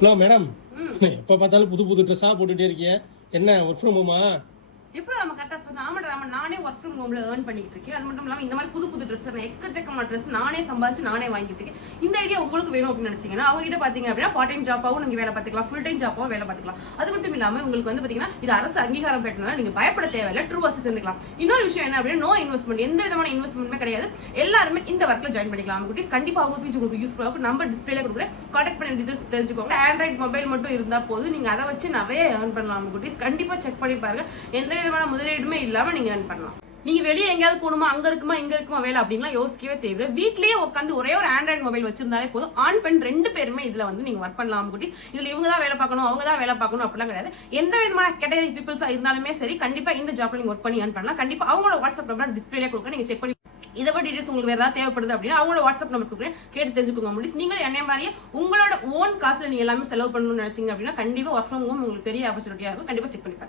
Hello madam, எப்போ பார்த்தாலும் புது புது ட்ரெஸ்ஸாக போட்டுகிட்டே இருக்கிய, என்ன ஒர்க் ஃப்ரம் ஹோமா? இப்போ நம்ம கரெக்டாக சொன்னோம். ஆமாம், நானே ஒர்க் ஃப்ரம் ஹோமில் ஏர்ன் பண்ணிக்கிட்டு இருக்கேன். அது மட்டும் இல்லாமல் இந்த மாதிரி புது புது ட்ரெஸ் எக்கச்சக்கமான ட்ரெஸ் நானே சம்பாதிச்சு நானே வாங்கிட்டு இருக்கேன். இந்த ஐடியா உங்களுக்கு வேணும் அப்படின்னு நினைச்சீங்கன்னா அவங்ககிட்ட பார்த்தீங்க அப்படின்னா பார்ட் டைம் ஜாப்பாகவும் நீங்கள் வேலை பார்த்துக்கலாம், ஃபுல் டைம் ஜாப்பாகவும் வேலை பார்த்துக்கலாம். அது மட்டும் இல்லாமல் உங்களுக்கு வந்து பார்த்தீங்கன்னா இது அரசு அங்கீகாரம் பெற்றனால நீங்கள் பயப்பட தேவையில்லை, ட்ரூ அசிஸ்ட் சேர்ந்துக்கலாம். இன்னொரு விஷயம் என்ன அப்படின்னா நோ இன்வெஸ்ட்மெண்ட், எந்த விதமான இன்வெஸ்ட்மெண்ட்டுமே கிடையாது. எல்லாருமே இந்த ஒர்க்கில் ஜாயின் பண்ணிக்கலாம். குட்டீஸ் கண்டிப்பாக அவங்க பீஸ் உங்களுக்கு யூஸ்ஃபுல்லாக நம்பர் டிஸ்பிளே கொடுக்குறேன், கான்டாக்ட் பண்ணி டீட்டெயில்ஸ் தெரிஞ்சுக்கோங்க. ஆண்ட்ராய்ட் மொபைல் மட்டும் இருந்தால் போதும், நீங்கள் அதை வச்சு நிறைய ஏர்ன் பண்ணலாம். குட்டீஸ் கண்டிப்பாக செக் பண்ணி பாருங்க, எந்த விதமான முதலீடுமே இல்லாம நீங்க earn பண்ணலாம். நீங்க வெளியே எங்கேயாவது போகணுமா, அங்க இருக்குமா இங்க இருக்குமா வேலை அப்படின்லாம் யோசிக்கவே தேவை. வீட்லயே உட்காந்து ஒரே ஒரு ஆண்ட்ராய்டு மொபைல் வச்சிருந்தாலே போதும், ஆண் பெண் 2 பேருமே இதுல வந்து நீங்க ஒர்க் பண்ணலாம். குட்டி இதுல இவங்க தான் வேலை பார்க்கணும் அவங்க தான் வேலை பார்க்கணும் அப்படிலாம் கிடையாது. எந்த விதமான கேட்டகரி பீப்புள்ஸா இருந்தாலுமே சரி, கண்டிப்பா இந்த ஜாப்ல நீங்க ஒர்க் பண்ணி earn பண்ணலாம். கண்டிப்பா அவங்களோட வாட்ஸ்அப் நம்பர் டிஸ்பிளே கொடுக்க, நீங்க செக் பண்ணி இதை பற்றி டீடைல்ஸ் உங்களுக்கு வேற ஏதாவது தேவைப்படுது அப்படின்னா அவங்களோட வாட்ஸ்அப் நம்பர் கொடுக்குறேன், கேட்டு தெரிஞ்சுக்கோங்க. முடிச்சு நீங்க என்ன மாதிரியே உங்களோட ஓன் காசுல நீங்க எல்லாமே செலவு பண்ணணும்னு நினைச்சீங்க அப்படின்னா கண்டிப்பா ஒர்க் ஃப்ரம் ஹோம் உங்களுக்கு பெரிய ஆப்பர்ச்சுனிட்டியா இருக்கும். கண்டிப்பா செக் பண்ணிப்பாங்க.